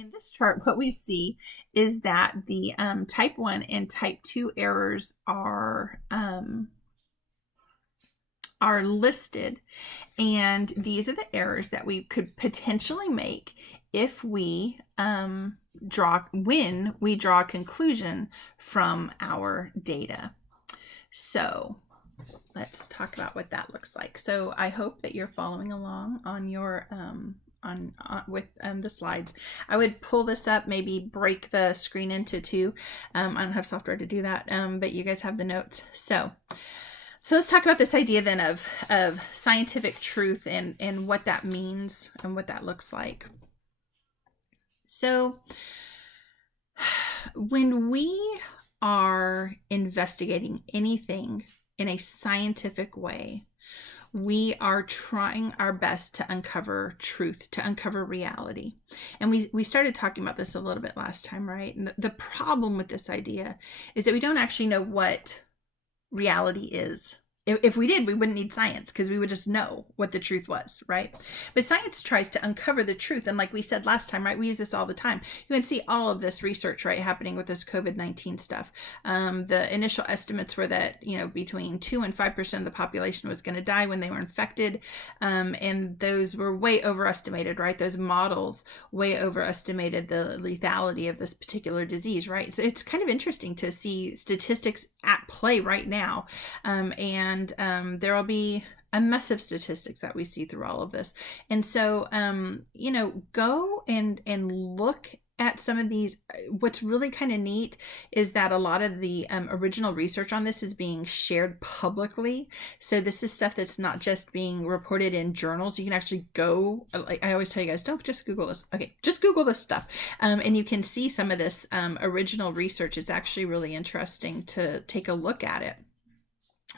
in this chart, what we see is that the type 1 and type 2 errors are listed, and these are the errors that we could potentially make if we draw a conclusion from our data. So let's talk about what that looks like. So I hope that you're following along on your with the slides. I would pull this up, maybe break the screen into two. I don't have software to do that, but you guys have the notes. So let's talk about this idea then of scientific truth and what that means and what that looks like. So when we are investigating anything in a scientific way, we are trying our best to uncover truth, to uncover reality. And we started talking about this a little bit last time, right? And the problem with this idea is that we don't actually know what reality is. If we did, we wouldn't need science, because we would just know what the truth was, right? But science tries to uncover the truth. And like we said last time, right, we use this all the time. You can see all of this research, right, happening with this COVID-19 stuff. The initial estimates were that, between 2 and 5% of the population was going to die when they were infected. And those were way overestimated, right? Those models way overestimated the lethality of this particular disease, right? So it's kind of interesting to see statistics at play right now. And there will be a mess of statistics that we see through all of this. And so, go and look at some of these. What's really kind of neat is that a lot of the original research on this is being shared publicly. So this is stuff that's not just being reported in journals. You can actually go, like I always tell you guys, don't just Google this. Okay, just Google this stuff. And you can see some of this original research. It's actually really interesting to take a look at it.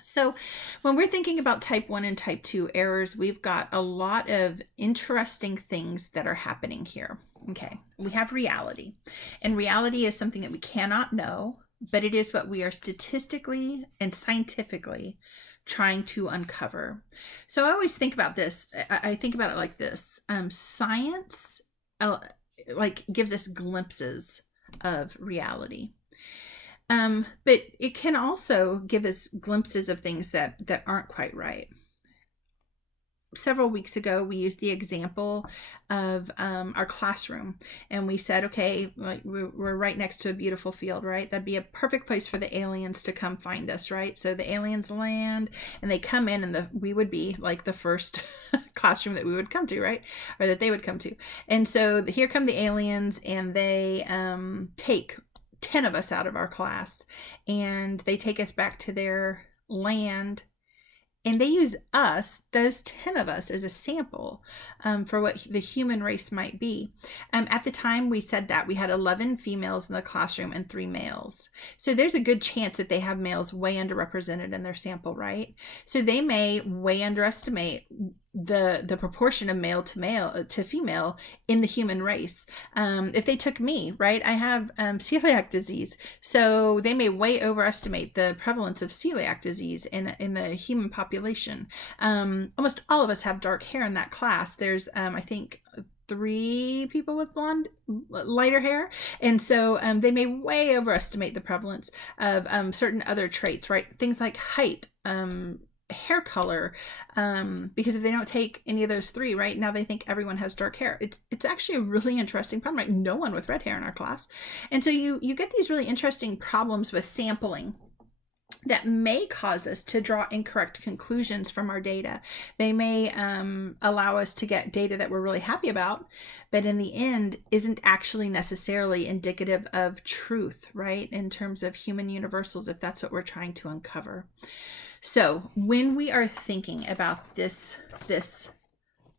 So when we're thinking about type 1 and type 2 errors, we've got a lot of interesting things that are happening here. Okay, we have reality. And reality is something that we cannot know, but it is what we are statistically and scientifically trying to uncover. So I always think about this. I think about it like this. Science gives us glimpses of reality. But it can also give us glimpses of things that aren't quite right. Several weeks ago, we used the example of our classroom, and we said, okay, we're right next to a beautiful field, right? That'd be a perfect place for the aliens to come find us, right? So the aliens land, and they come in, and we would be like the first classroom that we would come to, right? Or that they would come to. And so here come the aliens, and they take 10 of us out of our class, and they take us back to their land, and they use us, those 10 of us, as a sample for what the human race might be. At the time we said that, we had 11 females in the classroom and 3 males. So there's a good chance that they have males way underrepresented in their sample, right? So they may way underestimate the proportion of male to female in the human race. If they took me, right, I have celiac disease, so they may way overestimate the prevalence of celiac disease in the human population. Almost all of us have dark hair in that class. There's I think 3 people with lighter hair, and so they may way overestimate the prevalence of certain other traits, right? Things like height, hair color, because if they don't take any of those 3, right, now they think everyone has dark hair. It's actually a really interesting problem, right? No one with red hair in our class. And so you get these really interesting problems with sampling that may cause us to draw incorrect conclusions from our data. They may allow us to get data that we're really happy about, but in the end isn't actually necessarily indicative of truth, right, in terms of human universals, if that's what we're trying to uncover. So when we are thinking about this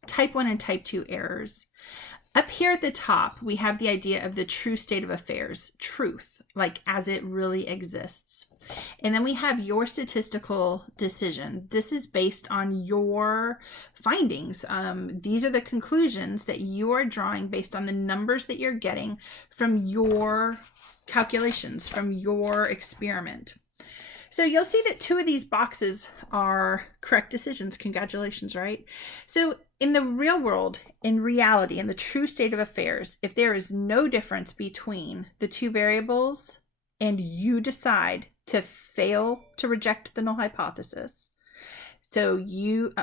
type 1 and type 2 errors, up here at the top, we have the idea of the true state of affairs, truth, like as it really exists. And then we have your statistical decision. This is based on your findings. These are the conclusions that you are drawing based on the numbers that you're getting from your calculations, from your experiment. So you'll see that 2 of these boxes are correct decisions. Congratulations, right? So In the real world, in reality, in the true state of affairs, if there is no difference between the two variables and you decide to fail to reject the null hypothesis, so you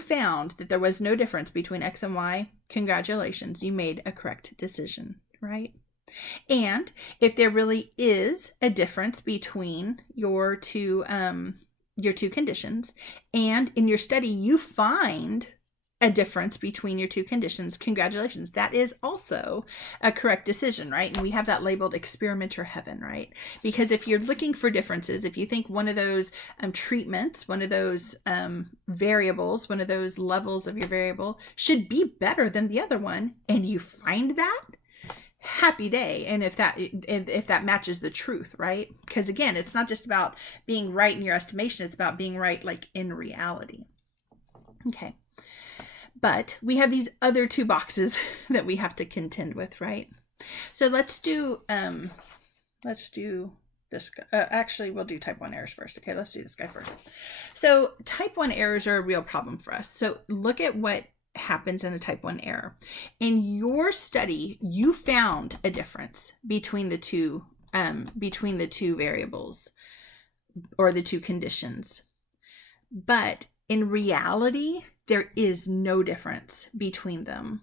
found that there was no difference between X and Y, congratulations, you made a correct decision, right? And if there really is a difference between your two conditions, and in your study you find a difference between your two conditions, congratulations, that is also a correct decision, right? And we have that labeled experimenter heaven, right? Because if you're looking for differences, if you think one of those treatments, one of those variables, one of those levels of your variable should be better than the other one, and you find that, happy day. And if that matches the truth, right? Because again, it's not just about being right in your estimation, it's about being right like in reality. Okay. But we have these other two boxes that we have to contend with, right? So let's do this. Actually, we'll do type 1 errors first. Okay, let's do this guy first. So type 1 errors are a real problem for us. So look at what happens in a type 1 error. In your study, you found a difference between the two variables or the two conditions. But in reality, there is no difference between them.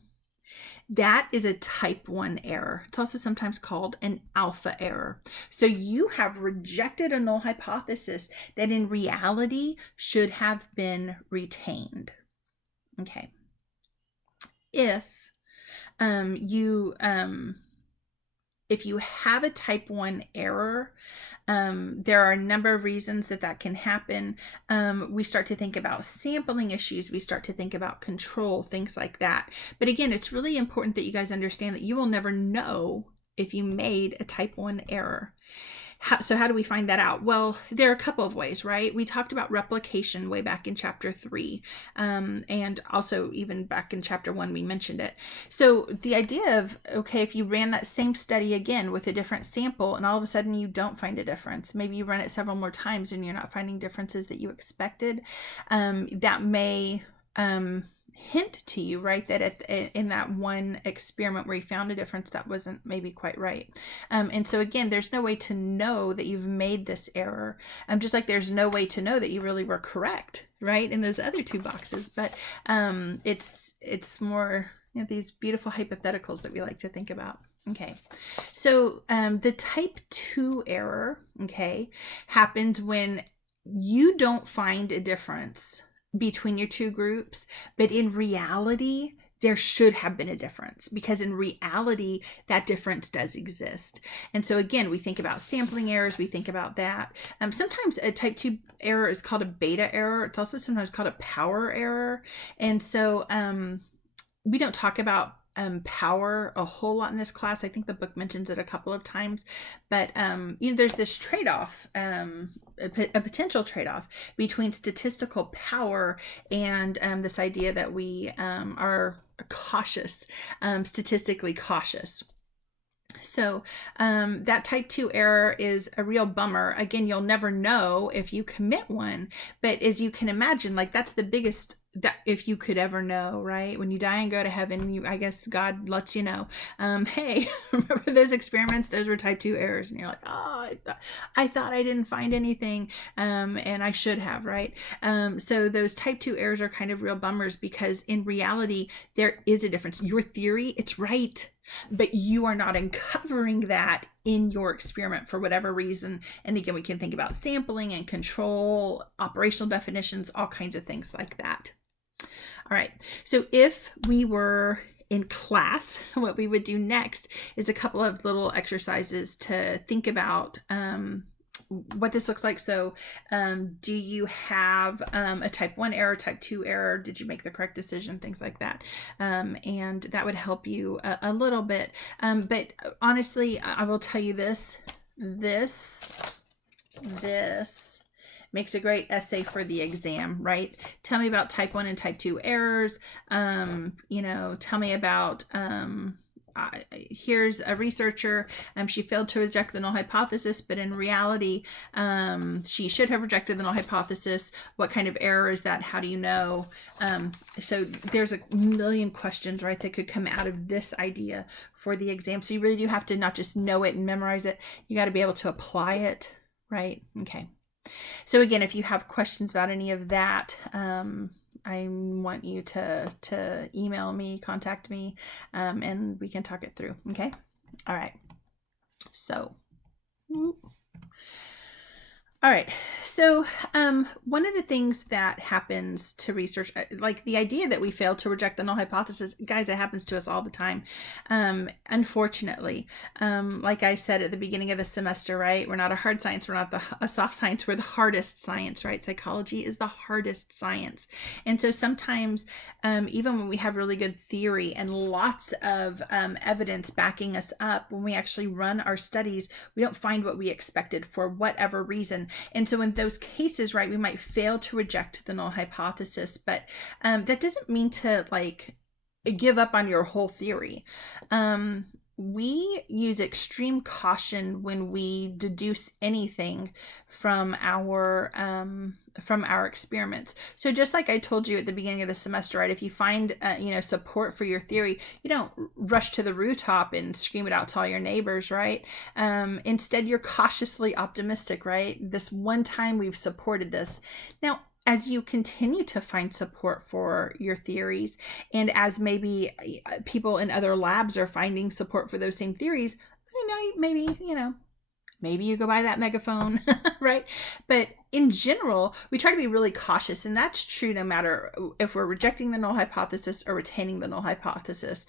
That is a type 1 error. It's also sometimes called an alpha error. So you have rejected a null hypothesis that in reality should have been retained. Okay. If you have a type 1 error, there are a number of reasons that can happen. We start to think about sampling issues. We start to think about control, things like that. But again, it's really important that you guys understand that you will never know if you made a type 1 error. So how do we find that out? Well, there are a couple of ways, right? We talked about replication way back in chapter 3. And also even back in chapter 1, we mentioned it. So the idea of, okay, if you ran that same study again with a different sample and all of a sudden you don't find a difference, maybe you run it several more times and you're not finding differences that you expected, that may hint to you, right, that in that one experiment where you found a difference that wasn't maybe quite right. And so again, there's no way to know that you've made this error. Just like there's no way to know that you really were correct, right, in those other two boxes. But it's more, you know, these beautiful hypotheticals that we like to think about. Okay, so the type 2 error, okay, happens when you don't find a difference between your two groups, but in reality, there should have been a difference, because in reality, that difference does exist. And so again, we think about sampling errors, we think about that. Sometimes a type 2 error is called a beta error. It's also sometimes called a power error. And so we don't talk about power a whole lot in this class. I think the book mentions it a couple of times, but you know, there's this trade-off, a potential trade-off between statistical power and this idea that we are cautious, statistically cautious. So that type 2 error is a real bummer. Again, you'll never know if you commit one, but as you can imagine, like that's the biggest, that if you could ever know, right? When you die and go to heaven, I guess God lets you know, hey, remember those experiments? Those were type 2 errors. And you're like, oh, I thought I didn't find anything, and I should have, right? So those type 2 errors are kind of real bummers, because in reality, there is a difference. Your theory, it's right, but you are not uncovering that in your experiment for whatever reason. And again, we can think about sampling and control, operational definitions, all kinds of things like that. All right, so if we were in class, what we would do next is a couple of little exercises to think about what this looks like. So do you have a type 1 error, type 2 error? Did you make the correct decision? Things like that. And that would help you a little bit. But honestly, I will tell you this makes a great essay for the exam, right? Tell me about type 1 and type 2 errors. You know, tell me about here's a researcher, she failed to reject the null hypothesis, but in reality, she should have rejected the null hypothesis. What kind of error is that? How do you know? So there's a million questions, right, that could come out of this idea for the exam. So you really do have to not just know it and memorize it, you got to be able to apply it, right? Okay. So again, if you have questions about any of that, I want you to email me, contact me, and we can talk it through. Okay. All right. So, all right. So, one of the things that happens to research, like the idea that we fail to reject the null hypothesis, guys, it happens to us all the time. Unfortunately, like I said at the beginning of the semester, right? We're not a hard science. We're not a soft science. We're the hardest science, right? Psychology is the hardest science. And so sometimes, even when we have really good theory and lots of evidence backing us up, when we actually run our studies, we don't find what we expected for whatever reason. And so in those cases, right, we might fail to reject the null hypothesis, but that doesn't mean to like give up on your whole theory. We use extreme caution when we deduce anything from our experiments. So just like I told you at the beginning of the semester, right, if you find support for your theory, you don't rush to the rooftop and scream it out to all your neighbors, right? Instead, you're cautiously optimistic, right? This one time we've supported this. Now, as you continue to find support for your theories, and as maybe people in other labs are finding support for those same theories, maybe you go buy that megaphone, right? But in general, we try to be really cautious, and that's true no matter if we're rejecting the null hypothesis or retaining the null hypothesis.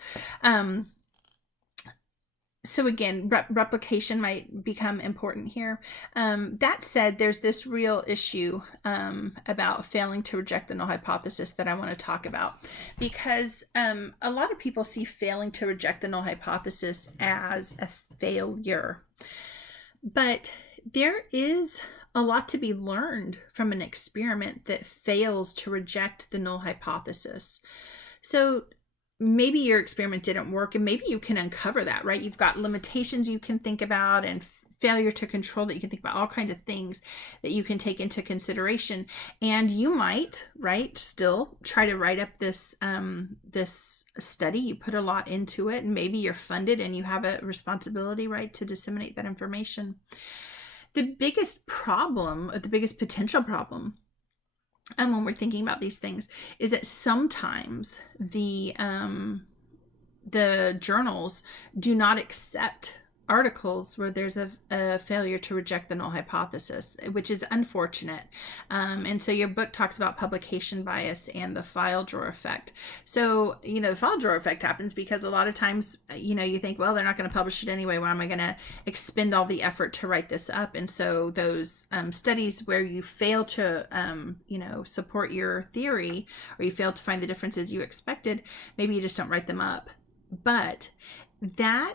So again, replication might become important here. That said, there's this real issue about failing to reject the null hypothesis that I want to talk about, because a lot of people see failing to reject the null hypothesis as a failure. But there is a lot to be learned from an experiment that fails to reject the null hypothesis. So maybe your experiment didn't work, and maybe you can uncover that, right? You've got limitations you can think about and failure to control that you can think about, all kinds of things that you can take into consideration. And you might, right, still try to write up this study. You put a lot into it, and maybe you're funded and you have a responsibility, right, to disseminate that information. The biggest problem, or the biggest potential problem, and when we're thinking about these things, is that sometimes the journals do not accept articles where there's a failure to reject the null hypothesis, which is unfortunate. And so your book talks about publication bias and the file drawer effect. So, the file drawer effect happens because a lot of times, you think, well, they're not going to publish it anyway. Why am I going to expend all the effort to write this up? And so those studies where you fail to, support your theory, or you fail to find the differences you expected, maybe you just don't write them up. But that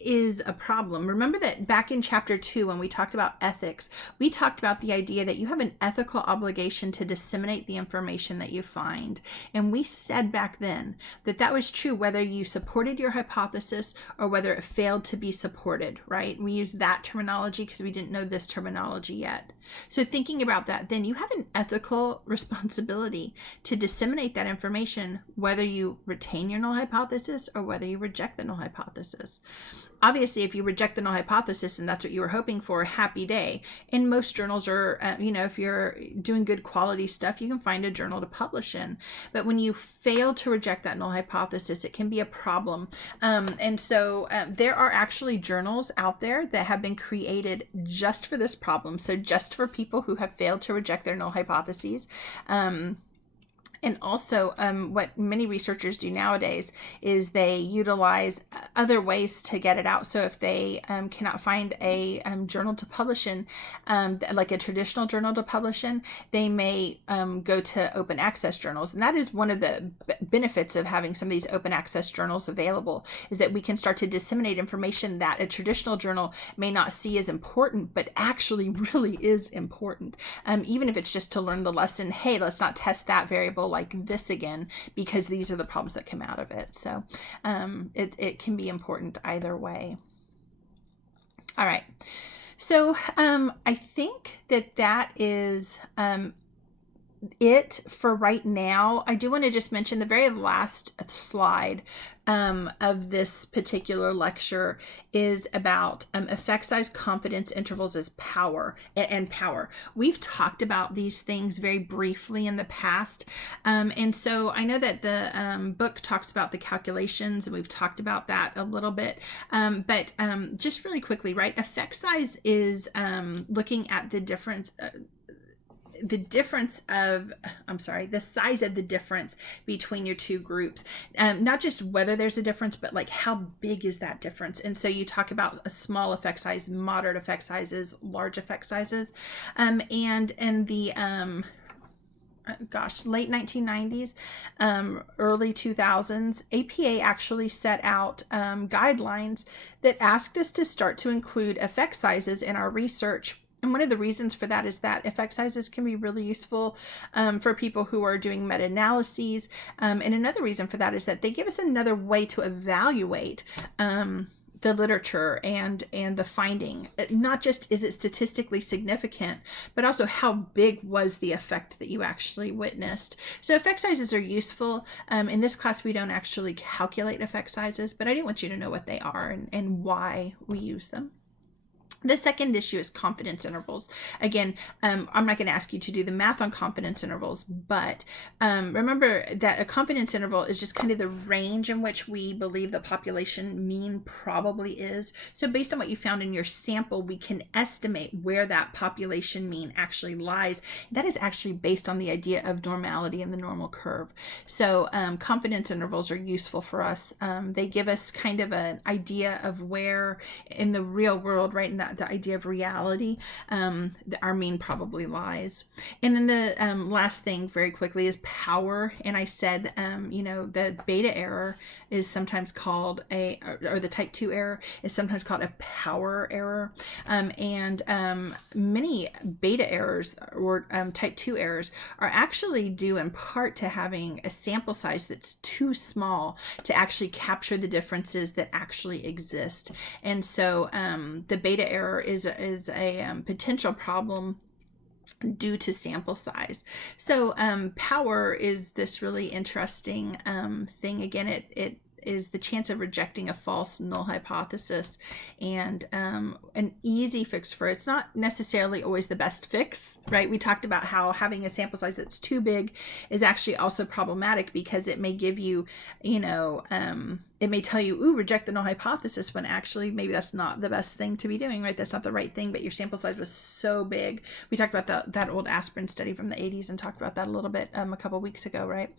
is a problem. Remember that back in chapter 2, when we talked about ethics, we talked about the idea that you have an ethical obligation to disseminate the information that you find. And we said back then that that was true whether you supported your hypothesis or whether it failed to be supported, right? We used that terminology because we didn't know this terminology yet. So thinking about that, then you have an ethical responsibility to disseminate that information, whether you retain your null hypothesis or whether you reject the null hypothesis. Obviously, if you reject the null hypothesis and that's what you were hoping for, happy day. And most journals are, if you're doing good quality stuff, you can find a journal to publish in. But when you fail to reject that null hypothesis, it can be a problem. And so there are actually journals out there that have been created just for this problem. So just for people who have failed to reject their null hypotheses. And also what many researchers do nowadays is they utilize other ways to get it out. So if they cannot find a journal to publish in, like a traditional journal to publish in, they may go to open access journals. And that is one of the benefits of having some of these open access journals available, is that we can start to disseminate information that a traditional journal may not see as important, but actually really is important. Even if it's just to learn the lesson, hey, let's not test that variable, like this again, because these are the problems that come out of it. So it can be important either way. All right. So I think that is it for right now. I do want to just mention the very last slide of this particular lecture is about effect size, confidence intervals as power and power. We've talked about these things very briefly in the past. And so I know that the book talks about the calculations, and we've talked about that a little bit. But just really quickly, right? Effect size is looking at the size of the difference between your two groups. Not just whether there's a difference, but like how big is that difference. And so you talk about a small effect size, moderate effect sizes, large effect sizes. And in the late 1990s, early 2000s, APA actually set out guidelines that asked us to start to include effect sizes in our research. And one of the reasons for that is that effect sizes can be really useful for people who are doing meta-analyses. And another reason for that is that they give us another way to evaluate the literature and the finding. Not just is it statistically significant, but also how big was the effect that you actually witnessed. So effect sizes are useful. In this class, we don't actually calculate effect sizes, but I do want you to know what they are and why we use them. The second issue is confidence intervals. Again, I'm not going to ask you to do the math on confidence intervals, but remember that a confidence interval is just kind of the range in which we believe the population mean probably is. So based on what you found in your sample, we can estimate where that population mean actually lies. That is actually based on the idea of normality and the normal curve. So confidence intervals are useful for us. They give us kind of an idea of where in the real world, right, in that the idea of reality, our mean probably lies. And then the last thing very quickly is power. And I said, the beta error is sometimes called or the type 2 error is sometimes called a power error. And many beta errors or type 2 errors are actually due in part to having a sample size that's too small to actually capture the differences that actually exist. And so the beta error is a potential problem due to sample size. So power is this really interesting thing. Again, it is the chance of rejecting a false null hypothesis, and an easy fix for it's not necessarily always the best fix, right? We talked about how having a sample size that's too big is actually also problematic because it may give you, it may tell you, ooh, reject the null hypothesis, when actually maybe that's not the best thing to be doing, right? That's not the right thing, but your sample size was so big. We talked about that old aspirin study from the 80s and talked about that a little bit a couple weeks ago, right?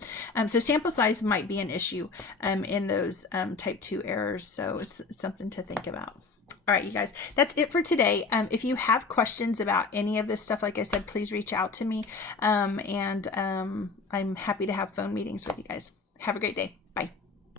So sample size might be an issue in those type 2 errors. So it's something to think about. All right, you guys, that's it for today. If you have questions about any of this stuff, like I said, please reach out to me. And I'm happy to have phone meetings with you guys. Have a great day. Bye.